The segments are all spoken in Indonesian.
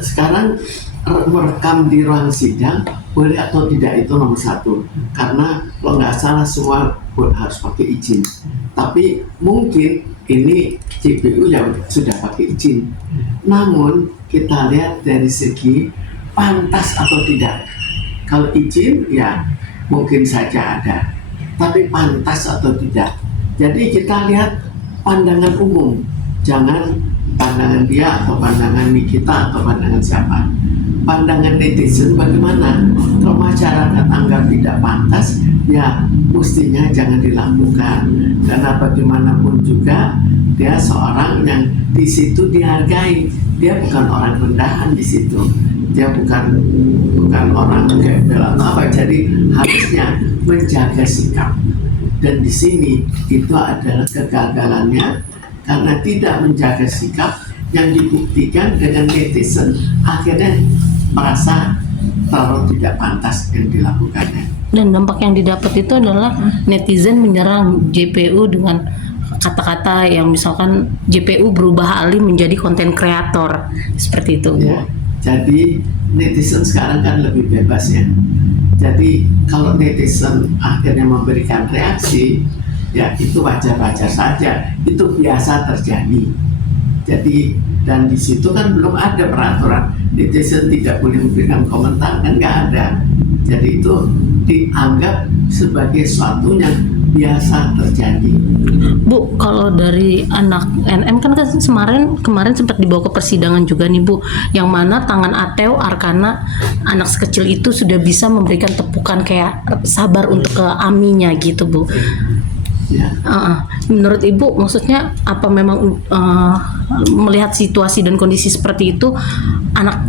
sekarang merekam di ruang sidang boleh atau tidak itu nomor satu, karena kalau nggak salah semua harus pakai izin. Tapi mungkin ini JPU yang sudah pakai izin. Namun kita lihat dari segi pantas atau tidak. Kalau izin ya mungkin saja ada, tapi pantas atau tidak. Jadi kita lihat pandangan umum, jangan pandangan dia atau pandangan kita atau pandangan siapa. Pandangan netizen bagaimana? Kalau masyarakat anggap tidak pantas, ya mestinya jangan dilakukan. Karena bagaimanapun juga dia seorang yang di situ dihargai. Dia bukan orang rendahan di situ. Dia bukan orang gembel atau apa. Jadi harusnya menjaga sikap. Dan di sini itu adalah kegagalannya karena tidak menjaga sikap yang dibuktikan dengan netizen akhirnya merasa terlalu tidak pantas yang dilakukannya. Dan dampak yang didapat itu adalah netizen menyerang JPU dengan kata-kata yang misalkan JPU berubah alih menjadi konten kreator seperti itu. Ya, jadi netizen sekarang kan lebih bebas ya. Jadi kalau netizen akhirnya memberikan reaksi, ya itu wajar-wajar saja, itu biasa terjadi. Jadi dan di situ kan belum ada peraturan netizen tidak boleh memberikan komentar, kan nggak ada. Jadi itu dianggap sebagai suatu yang biasa terjadi. Bu, kalau dari anak NM kan kemarin sempat dibawa ke persidangan juga nih Bu, yang mana tangan Ateo Arkana anak sekecil itu sudah bisa memberikan tepukan kayak sabar untuk ke Aminya gitu Bu. Ya. Menurut Ibu, maksudnya apa memang melihat situasi dan kondisi seperti itu, anak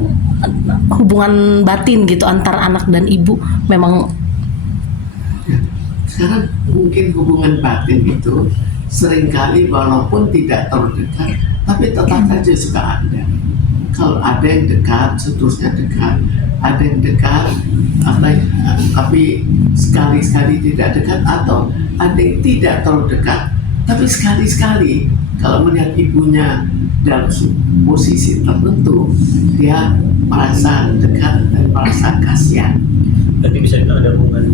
hubungan batin gitu antara anak dan ibu memang ya. Sekarang mungkin hubungan batin itu seringkali walaupun tidak terlalu dekat, tapi tetap saja suka ada. Kalau ada yang dekat, seterusnya dekat. Ada yang dekat, tapi sekali-sekali tidak dekat, atau ada yang tidak terlalu dekat, tapi sekali-sekali kalau melihat ibunya dalam posisi tertentu, dia merasa dekat dan merasa kasihan. Tapi bisa dibilang ada hubungan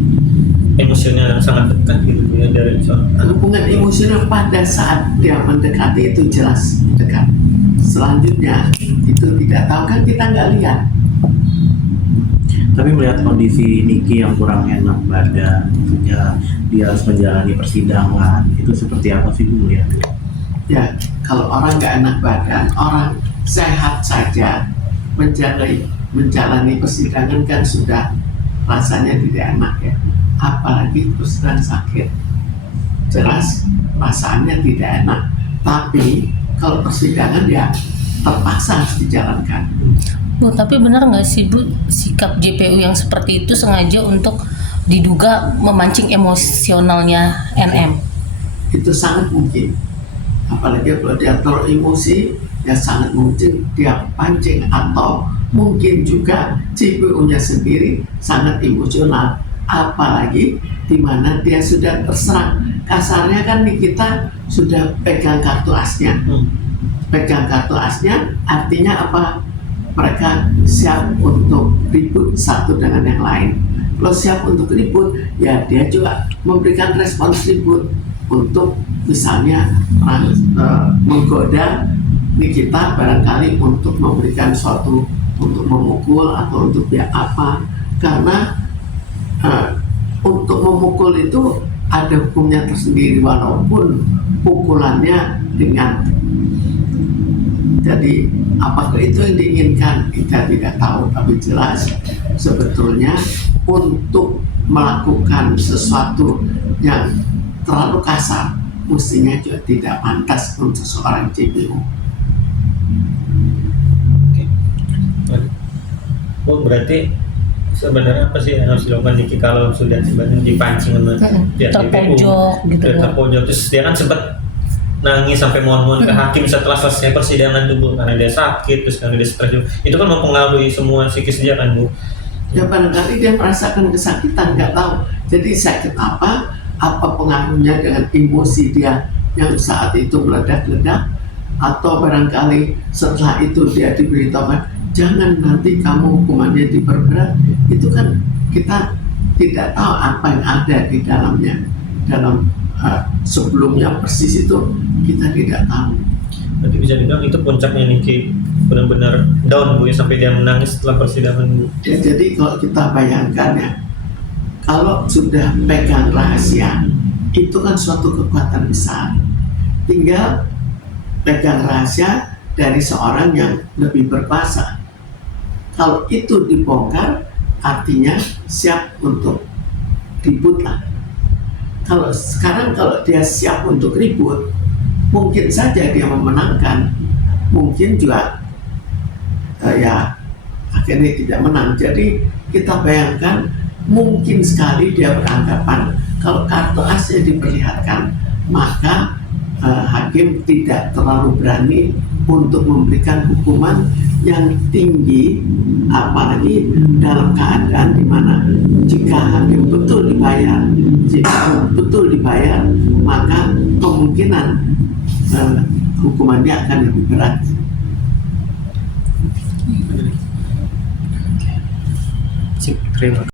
emosional yang sangat dekat gitu ya dari seorang. Hubungan emosional pada saat dia mendekati itu jelas dekat. Selanjutnya itu tidak tahu, kan kita nggak lihat. Tapi melihat kondisi Niki yang kurang enak badan, tentunya dia harus menjalani persidangan, itu seperti apa sih Bu ya? Ya, kalau orang nggak enak badan, orang sehat saja menjalani persidangan kan sudah rasanya tidak enak ya. Apalagi terus sedang sakit, jelas perasaannya tidak enak. Tapi kalau persidangan ya terpaksa harus dijalankan. Bu, tapi benar nggak sih Bu, sikap JPU yang seperti itu sengaja untuk diduga memancing emosionalnya NM? Itu sangat mungkin. Apalagi kalau dia terlalu emosi, ya sangat mungkin dia pancing, atau mungkin juga JPU-nya sendiri sangat emosional. Apalagi di mana dia sudah terserang. Kasarnya kan kita sudah pegang kartu asnya. Pegang kartu asnya artinya apa? Mereka siap untuk ribut satu dengan yang lain. Kalau siap untuk ribut, ya dia juga memberikan respons ribut untuk misalnya menggoda Nikita barangkali untuk memberikan suatu, untuk memukul atau untuk apa. Karena untuk memukul itu ada hukumnya tersendiri walaupun pukulannya ringan. Jadi apakah itu yang diinginkan kita tidak tahu, tapi jelas sebetulnya untuk melakukan sesuatu yang terlalu kasar mestinya juga tidak pantas untuk seorang JPU. Oh, berarti sebenarnya apa sih yang harus dilakukan Niki kalau sudah dipancing sama terpojok gitu? Terpojok, terus dia kan sempat nangis sampai mohon-mohon ke hakim setelah selesai persidangan tuh Bu, karena dia sakit, terus karena dia stres, itu kan mempengaruhi semua psikis dia kan Bu. Ya barangkali dia merasakan kesakitan, nggak tahu. Jadi sakit apa pengaruhnya dengan emosi dia yang saat itu meledak-ledak, atau barangkali setelah itu dia diberitahukan jangan nanti kamu hukumannya diperberat. Itu kan kita tidak tahu apa yang ada di dalamnya, dalam sebelumnya persis itu kita tidak tahu. Berarti bisa dibilang itu puncaknya Niki benar-benar down Bu ya, sampai dia menangis setelah persidangan Bu. Ya, jadi kalau kita bayangkan ya, kalau sudah pegang rahasia, itu kan suatu kekuatan besar. Tinggal pegang rahasia dari seorang yang lebih berkuasa. Kalau itu dibongkar, artinya siap untuk ribut lah. Kalau sekarang kalau dia siap untuk ribut, mungkin saja dia memenangkan, mungkin juga ya akhirnya tidak menang. Jadi kita bayangkan mungkin sekali dia beranggapan kalau kartu asnya diperlihatkan, maka hakim tidak terlalu berani untuk memberikan hukuman yang tinggi, apalagi dalam keadaan di mana jika hakim betul dibayar, maka kemungkinan hukumannya akan lebih berat. Sip, terima kasih.